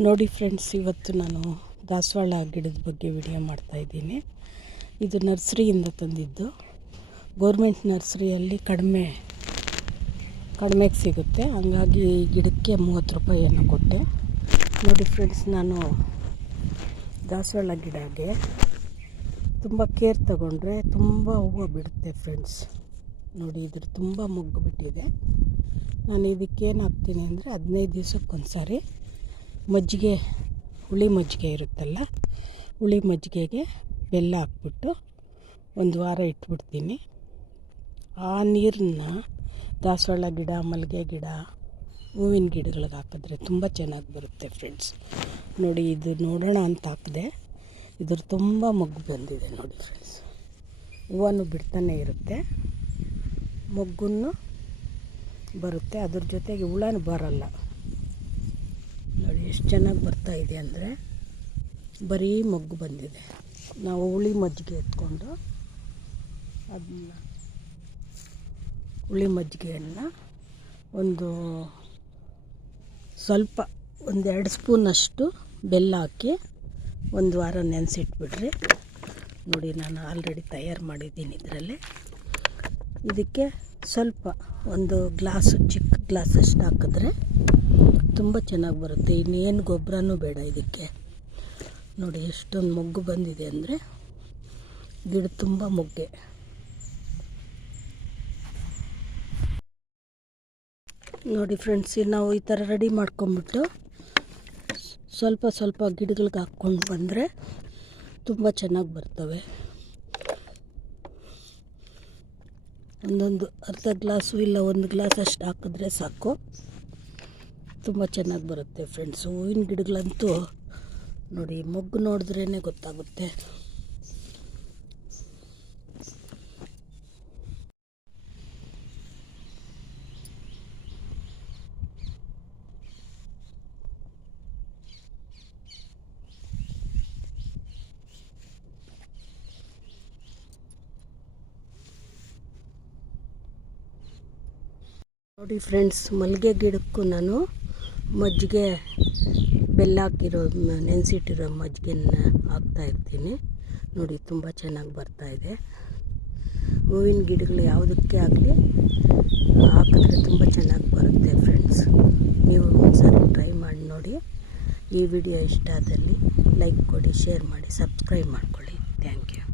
ನೋಡಿ ಫ್ರೆಂಡ್ಸ್ ಇವತ್ತು ನಾನು ದಾಸವಾಳ ಗಿಡದ ಬಗ್ಗೆ ವಿಡಿಯೋ ಮಾಡ್ತಾಯಿದ್ದೀನಿ ಇದು ನರ್ಸರಿಯಿಂದ ತಂದಿದ್ದು. ಗೋರ್ಮೆಂಟ್ ನರ್ಸರಿಯಲ್ಲಿ ಕಡಿಮೆ ಕಡಿಮೆಗೆ ಸಿಗುತ್ತೆ. ಹಂಗಾಗಿ ಗಿಡಕ್ಕೆ ಮೂವತ್ತು ರೂಪಾಯಿಯನ್ನು ಕೊಟ್ಟೆ. ನೋಡಿ ಫ್ರೆಂಡ್ಸ್ ನಾನು ದಾಸವಾಳ ಗಿಡಗೆ ತುಂಬ ಕೇರ್ ತಗೊಂಡ್ರೆ ತುಂಬ ಹೂವು ಬಿಡುತ್ತೆ ಫ್ರೆಂಡ್ಸ್ ನೋಡಿ ಇದ್ರ ತುಂಬ ಮುಗ್ಗು ಬಿಟ್ಟಿದೆ. ನಾನು ಇದಕ್ಕೇನು ಹಾಕ್ತೀನಿ ಅಂದರೆ ಹದಿನೈದು ದಿವ್ಸಕ್ಕೊಂದು ಸಾರಿ ಮಜ್ಜಿಗೆ, ಹುಳಿ ಮಜ್ಜಿಗೆ ಇರುತ್ತಲ್ಲ, ಹುಳಿ ಮಜ್ಜಿಗೆಗೆ ಬೆಲ್ಲ ಹಾಕ್ಬಿಟ್ಟು ಒಂದು ವಾರ ಇಟ್ಬಿಡ್ತೀನಿ. ಆ ನೀರನ್ನ ದಾಸವಾಳ ಗಿಡ ಮಲ್ಲಿಗೆ ಗಿಡ, ಹೂವಿನ ಗಿಡಗಳಿಗೆ ಹಾಕಿದ್ರೆ ತುಂಬ ಚೆನ್ನಾಗಿ ಬರುತ್ತೆ ಫ್ರೆಂಡ್ಸ್ ನೋಡಿ, ಇದು ನೋಡೋಣ ಅಂತ ಹಾಕಿದೆ, ಇದ್ರ ತುಂಬ ಮೊಗ್ಗು ಬಂದಿದೆ ನೋಡಿ ಫ್ರೆಂಡ್ಸ್ ಹೂವನ್ನು ಬಿಡ್ತಾನೆ ಇರುತ್ತೆ, ಮೊಗ್ಗನ್ನು ಬರುತ್ತೆ, ಅದ್ರ ಜೊತೆಗೆ ಹುಳನೂ ಬರಲ್ಲ. ಎಷ್ಟು ಚೆನ್ನಾಗಿ ಬರ್ತಾ ಇದೆ ಅಂದರೆ ಬರೀ ಮೊಗ್ಗು ಬಂದಿದೆ. ನಾವು ಹುಳಿ ಮಜ್ಜಿಗೆ ಎತ್ಕೊಂಡು ಅದನ್ನ ಹುಳಿ ಮಜ್ಜಿಗೆಯನ್ನು ಒಂದು ಸ್ವಲ್ಪ ಒಂದೆರಡು ಸ್ಪೂನಷ್ಟು ಬೆಲ್ಲ ಹಾಕಿ ಒಂದು ವಾರ ನೆನೆಸಿಟ್ಬಿಡ್ರಿ. ನೋಡಿ, ನಾನು ಆಲ್ರೆಡಿ ತಯಾರು ಮಾಡಿದ್ದೀನಿ ಇದರಲ್ಲಿ. ಇದಕ್ಕೆ ಸ್ವಲ್ಪ ಒಂದು ಗ್ಲಾಸ್, ಚಿಕ್ಕ ಗ್ಲಾಸ್ ಅಷ್ಟು ಹಾಕಿದ್ರೆ ತುಂಬ ಚೆನ್ನಾಗಿ ಬರುತ್ತೆ. ಇನ್ನೇನು ಗೊಬ್ಬರನೂ ಬೇಡ ಇದಕ್ಕೆ. ನೋಡಿ, ಎಷ್ಟೊಂದು ಮೊಗ್ಗು ಬಂದಿದೆ ಅಂದರೆ ಗಿಡ ತುಂಬ ಮೊಗ್ಗೆ. ನೋಡಿ ಫ್ರೆಂಡ್ಸ್ ನಾವು ಈ ಥರ ರೆಡಿ ಮಾಡ್ಕೊಂಬಿಟ್ಟು ಸ್ವಲ್ಪ ಸ್ವಲ್ಪ ಗಿಡಗಳಿಗೆ ಹಾಕ್ಕೊಂಡು ಬಂದರೆ ತುಂಬ ಚೆನ್ನಾಗಿ ಬರ್ತವೆ. ಒಂದೊಂದು ಅರ್ಧ ಗ್ಲಾಸು ಇಲ್ಲ ಒಂದು ಗ್ಲಾಸ್ ಅಷ್ಟು ಹಾಕಿದ್ರೆ ಸಾಕು. ತುಂಬ ಚೆನ್ನಾಗಿ ಬರುತ್ತೆ ಫ್ರೆಂಡ್ಸ್. ಹೂವಿನ ಗಿಡಗಳಂತೂ ನೋಡಿ, ಮೊಗ್ಗು ನೋಡಿದ್ರೇ ಗೊತ್ತಾಗುತ್ತೆ. ನೋಡಿ ಫ್ರೆಂಡ್ಸ್ ಮಲ್ಲಿಗೆ ಗಿಡಕ್ಕೂ ನಾನು ಮಜ್ಜಿಗೆ ಬೆಲ್ಲ ಹಾಕಿರೋ, ನೆನೆಸಿಟ್ಟಿರೋ ಮಜ್ಜಿಗೆನ ಹಾಕ್ತಾ ಇರ್ತೀನಿ. ನೋಡಿ, ತುಂಬ ಚೆನ್ನಾಗಿ ಬರ್ತಾ ಇದೆ. ಹೂವಿನ ಗಿಡಗಳು ಯಾವುದಕ್ಕೆ ಆಗಲಿ, ಹಾಕಿದ್ರೆ ತುಂಬ ಚೆನ್ನಾಗಿ ಬರುತ್ತೆ ಫ್ರೆಂಡ್ಸ್ ನೀವು ಒಂದ್ಸರಿ ಟ್ರೈ ಮಾಡಿ ನೋಡಿ. ಈ ವಿಡಿಯೋ ಇಷ್ಟ ಆದಲ್ಲಿ ಲೈಕ್ ಕೊಡಿ ಶೇರ್ ಮಾಡಿ ಸಬ್ಸ್ಕ್ರೈಬ್ ಮಾಡಿಕೊಳ್ಳಿ. Thank you